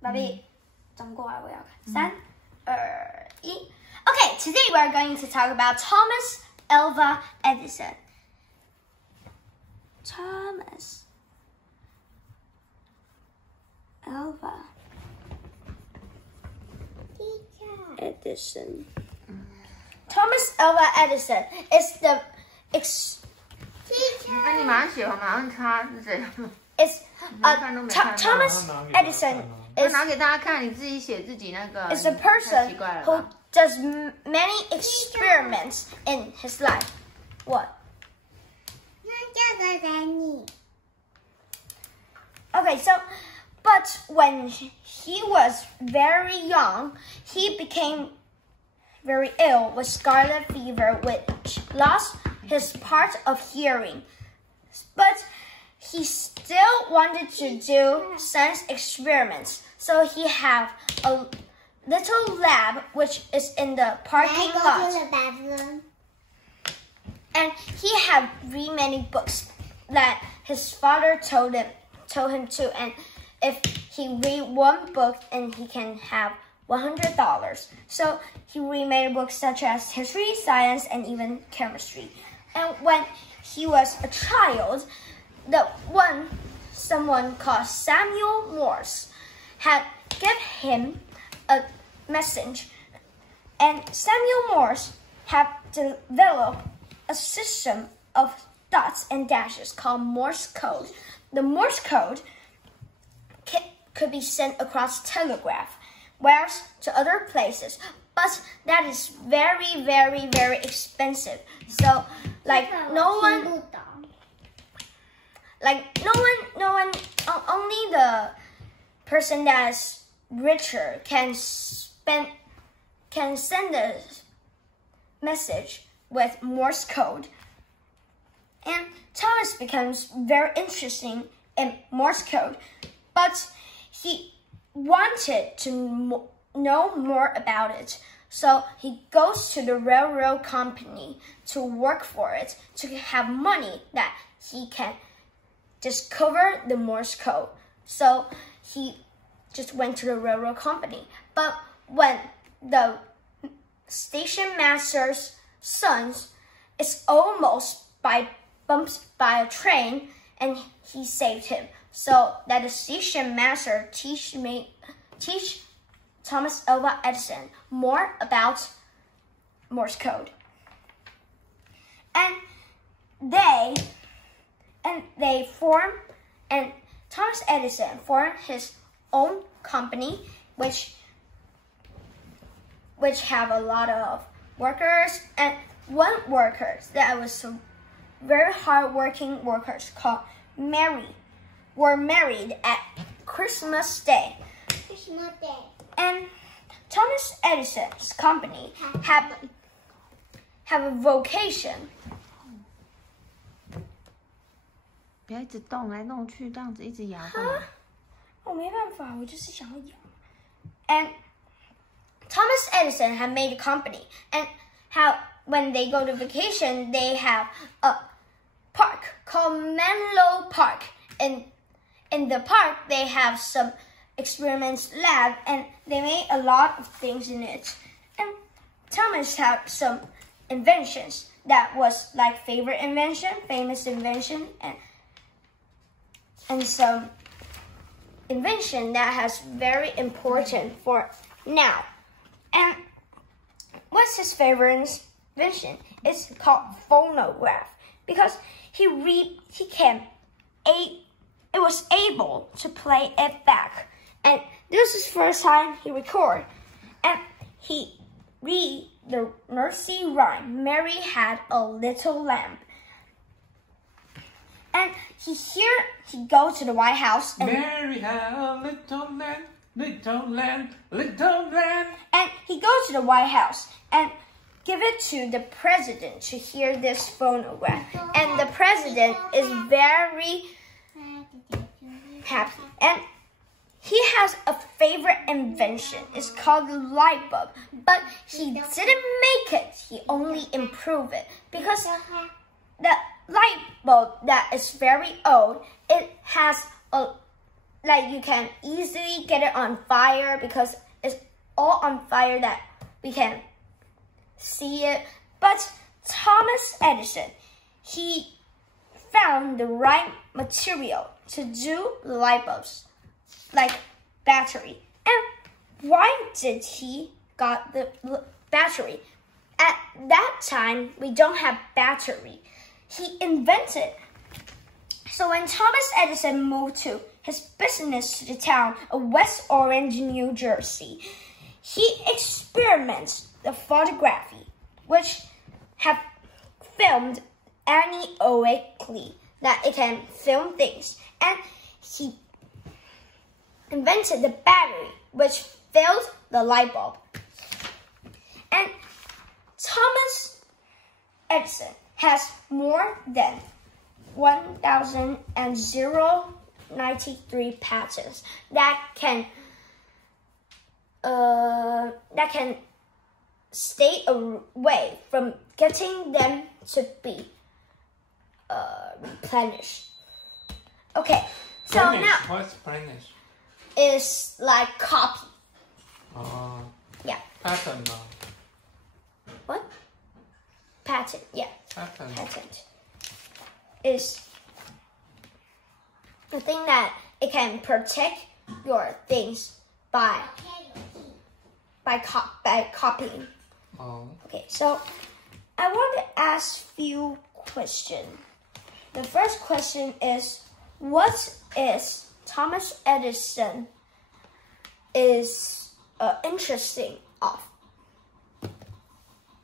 宝贝，转过来，我要看。3、2、1。Okay, today we are going to talk about Thomas Alva Edison. Thomas Alva Edison. Thomas Alva Edison is the Thomas Edison is a person who does many experiments in his life. What? Okay, but when he was very young, he became very ill with scarlet fever, which lost his part of hearing. But he still wanted to do science experiments, so he had a little lab which is in the parking lot. And he had read many books that his father told him to, and if he read one book, and he can have $100. So he read many books such as history, science, and even chemistry. And when he was a child, someone called Samuel Morse had given him a message, and Samuel Morse had developed a system of dots and dashes called Morse code. The Morse code could be sent across telegraph wires to other places, but that is very, very, very expensive. So, only the person that's richer can send a message with Morse code. And Thomas becomes very interesting in Morse code, but he wanted to know more about it. So he goes to the railroad company to work for it, to have money that he can discover the Morse code. So he just went to the railroad company. But when the station master's son is almost bumped by a train, and he saved him, so that the station master teach Thomas Alva Edison more about Morse code. And Thomas Edison formed his own company, which have a lot of workers, and one worker that was some very hard-working workers called Mary were married at Christmas Day. And Thomas Edison's company have a vocation. 不要一直动来弄去，这样子一直摇干嘛？我没办法，我就是想要摇。And Thomas Edison had made a company, and when they go to vacation, they have a park called Menlo Park. And in the park, they have some experiments lab, and they made a lot of things in it. And Thomas had some inventions that was like favorite invention, famous invention, and some invention that has very important for now. And what's his favorite invention? It's called phonograph, because it was able to play it back. And this is the first time he recorded. And he read the nursery rhyme, Mary had a little lamb. And he go to the White House. And Mary had a little lamb, little lamb, little lamb. And he goes to the White House and give it to the president to hear this phonograph. And the president is very happy. And he has a favorite invention. It's called the light bulb. But he didn't make it. He only improved it. Because the light bulb that is very old, it has a like you can easily get it on fire because it's all on fire that we can see it. But Thomas Edison, he found the right material to do light bulbs, like battery. And why did he got the battery? At that time, we don't have battery. He invented. So when Thomas Edison moved to his business to the town of West Orange, New Jersey, he experiments the photography, which have filmed anechoically, that it can film things. And he invented the battery, which filled the light bulb. And Thomas Edison has more than 1,093 patents that can stay away from getting them to be replenished. Okay, so Planish. now What's planish? is like copy. Yeah. Pattern. No. What? Patent. Yeah. Pattern. Patent is the thing that it can protect your things by copying. Oh. Okay, so I want to ask few questions. The first question is, what is Thomas Edison is interesting of?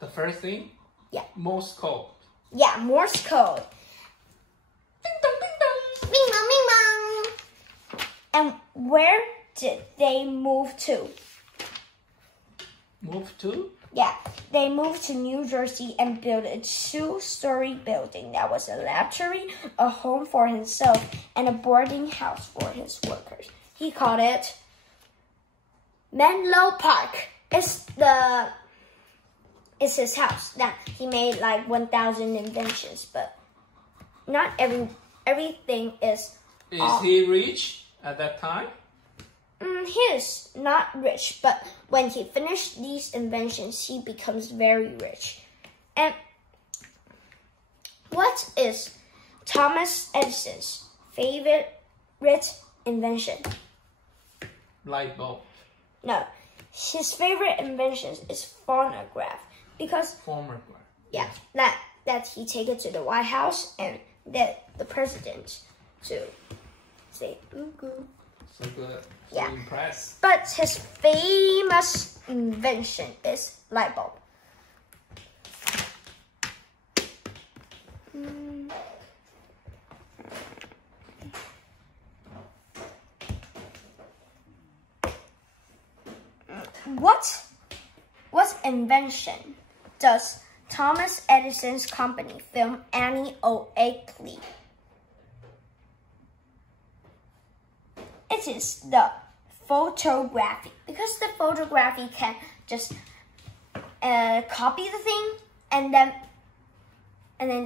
The first thing? Yeah. Morse code. Yeah, Morse code. Ding dong, ding dong. Bing bong, bing bong. And where did they move to? Move to? Yeah, they moved to New Jersey and built a 2-story building that was a laboratory, a home for himself, and a boarding house for his workers. He called it Menlo Park. It's his house that he made like 1,000 inventions, but not everything is. Is he rich at that time? He is not rich, but when he finished these inventions, he becomes very rich. And what is Thomas Edison's favorite invention? Light bulb. No, his favorite invention is phonograph, because Phonograph. yeah, that he take it to the White House and that the president to say ooh goo. So good. So Yeah. impressed. But his famous invention is light bulb. What invention does Thomas Edison's company film anechoically? It is the photography, because the photography can just copy the thing and then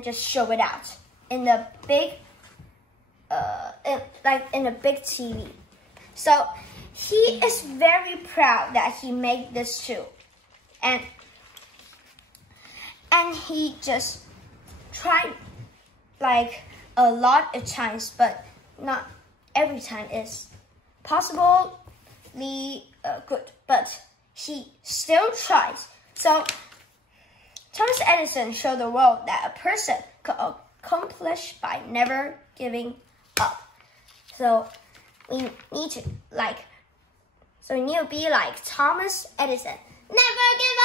just show it out in the big in a big TV. So he is very proud that he made this too, and he just tried like a lot of times, but not every time is possibly good, but he still tries. So Thomas Edison showed the world that a person could accomplish by never giving up. So we need to be like Thomas Edison. Never give up.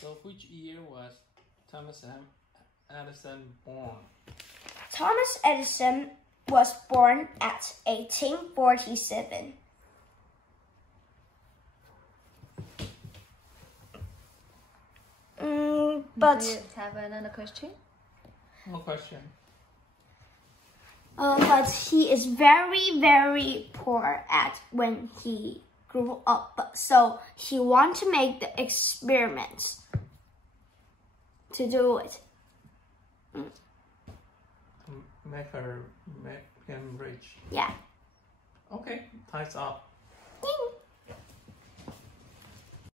So which year was Thomas Edison born? Thomas Edison was born at 1847. But Do you have another question? No question. but he is very, very poor at when he grew up. So he want to make the experiments to do it. Make him rich. Yeah. Okay, time's up.